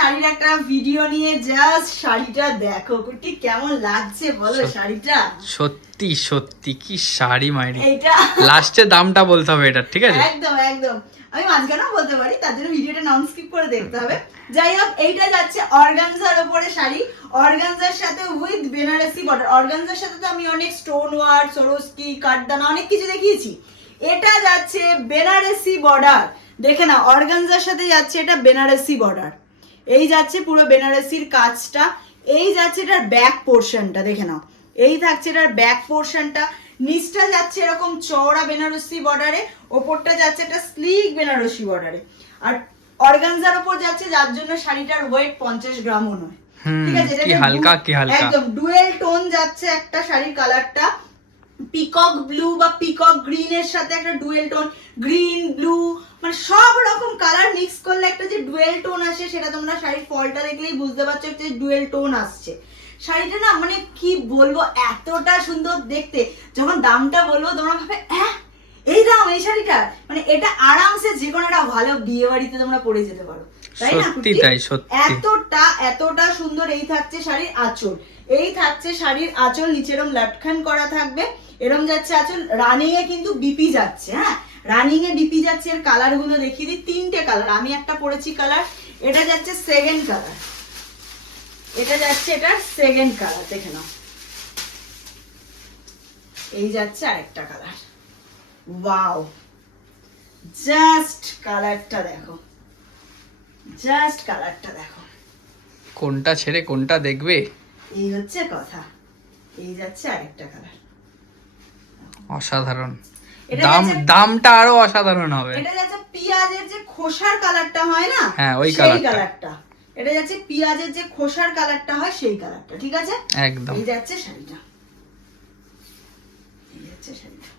শাড়ির একটা ভিডিও নিয়ে জাস্ট শাড়িটা দেখো কুটি কেমন লাগছে বলো শাড়িটা? সত্যি সত্যি কি শাড়ি মাইরি। এটা লাস্টে দামটা বলতে হবে এটা ঠিক আছে? একদম একদম। আমি মাঝখানেও বলতে পারি তার জন্য ভিডিওটা নন স্কিপ করে দেখতে হবে। যাই হোক এইটা যাচ্ছে অর্গানজার ওপরে শাড়ি। অর্গানজার সাথে উইথ বেনারসি বর্ডার অর্গানজার সাথে তো আমি অনেক স্টোন ওয়ার সরস্কি কাঠদানা অনেক কিছু দেখিয়েছি। এটা যাচ্ছে বেনারসি বর্ডার দেখে না অর্গানজার সাথে যাচ্ছে এটা বেনারসি বর্ডার এই যাচ্ছে পুরো বেনারসির কাজটা এই যাচ্ছে এটার ব্যাক পোর্শনটা দেখে নাও। এই থাকছে এটার ব্যাক পোর্শনটা নিচটা যাচ্ছে এরকম চওড়া বেনারসি বর্ডারে ওপরটা যাচ্ছে একটা স্লিক বেনারসি বর্ডারে আর অর্গানজার ওপর যাচ্ছে যার জন্য শাড়িটার ওয়েট পঞ্চাশ গ্রামও নয়। ঠিক আছে? এটা হালকা, কি হালকা। একদম ডুয়েল টোন যাচ্ছে একটা শাড়ির কালারটা পিকক ব্লু বা পিকক গ্রিন এর সাথে একটা ডুয়েল টোন গ্রিন ব্লু মানে সব রকম কালার মিক্স করলে একটা যে ডুয়েল টোন আসে সেটা তোমরা শাড়ির ফলটা দেখলেই বুঝতে পারছ যে ডুয়েল টোন আসছে। শাড়িটা না মানে কি বলব এতটা সুন্দর দেখতে। যখন দামটা বলব তোমরা ভাবে হ্যাঁ এই দাম এই শাড়িটা? মানে এটা আরামসে যে কোনো একটা ভালো বিয়ে বাড়িতে তোমরা পরে যেতে পারো। তাই না। এতটা এতটা সুন্দর এই থাকছে শাড়ির আঁচল। এই থাকছে শাড়ির আঁচল নিচে এরম লাটখান করা থাকবে এরম যাচ্ছে আঁচল রানিং এ কিন্তু বিপি যাচ্ছে হ্যাঁ? রানিং এ বিপি যাচ্ছে এর কালারগুলো দেখিয়ে দিই। তিনটে কালার আমি একটা পরেছি কালার এটা যাচ্ছে সেকেন্ড কালার এটা যাচ্ছে এটা সেকেন্ড কালার দেখে নাও। এই যাচ্ছে আরেকটা কালার ওয়াও জাস্ট কালারটা দেখো। জাস্ট কালারটা দেখো। কোনটা ছেড়ে কোনটা দেখবে? এই হচ্ছে কথা। এই যাচ্ছে আরেকটা কালার অসাধারণ। দাম দামটা আরও অসাধারণ হবে। এটা যাচ্ছে পেঁয়াজের যে খোসার কালারটা হয় না? হ্যাঁ, ওই কালারটা। এটা যাচ্ছে পেঁয়াজের যে খোসার কালারটা হয় সেই কালারটা ঠিক আছে? একদম। এই যাচ্ছে শাড়িটা। এই যাচ্ছে শাড়িটা।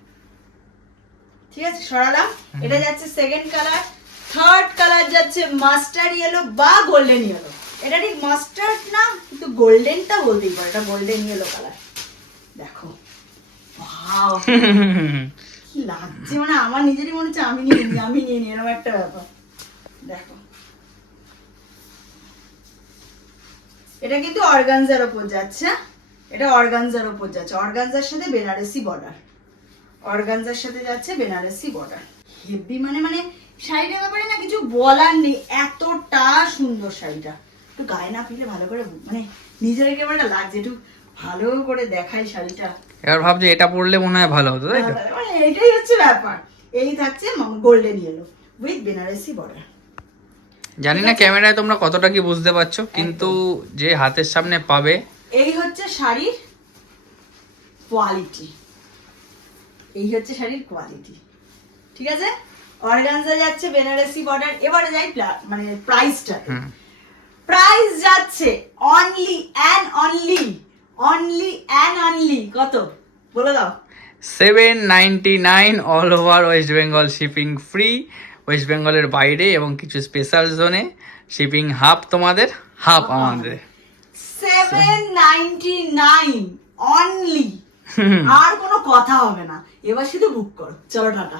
ঠিক আছে সরালাম? এটা যাচ্ছে সেকেন্ড কালার থার্ড কালার যাচ্ছে মাস্টার ইয়েলো বা গোল্ডেন ইয়েলো এটা ঠিক মাস্টার্ড না কিন্তু গোল্ডেনটা বলতেই পারে এটা গোল্ডেন ইয়েলো কালার দেখো! কি লাগছে? মানে আমার নিজেরই মনে হচ্ছে আমি নিয়ে নিই আমি নিয়ে নিই এরকম একটা ব্যাপার। দেখো। এটা কিন্তু অর্গানজার ওপর যাচ্ছে হ্যাঁ? এটা অর্গানজার ওপর যাচ্ছে। অর্গানজার সাথে বেনারসি বর্ডার অর্গানজার সাথে যাচ্ছে বেনারসি বর্ডার হেভি মানে মানে শাড়িটার ব্যাপারে না কিছু বলার নেই। এতটা সুন্দর শাড়িটা। একটু গায়ে না পিলে ভালো করে মানে নিজের একেবারে লাগছে। একটু ভালো করে দেখাই শাড়িটা। এবার ভাবছি এটা পড়লে মনে হয় ভালো হতো তাই তো? মানে এটাই হচ্ছে ব্যাপার। এই থাকছে golden yellow with Benarasi border জানি না ক্যামেরায় তোমরা কতটা কি বুঝতে পারছ কিন্তু যে হাতের সামনে পাবে। এই হচ্ছে শাড়ির কোয়ালিটি এই হচ্ছে শাড়ির কোয়ালিটি ঠিক আছে? অর্গানজা যাচ্ছে বেনারসি বর্ডার এবারে যাই মানে প্রাইসটা প্রাইস যাচ্ছে only and only only and only কত? বলে দাও। Seven ninety nine all over West Bengal shipping free West বেঙ্গলের বাইরে এবং কিছু স্পেশাল জোনে শিপিং হাফ তোমাদের হাফ আমাদের। সেভেন নাইনটি নাইন অনলি আর কোনো কথা হবে না। এবার শুধু বুক করো। চলো টাটা।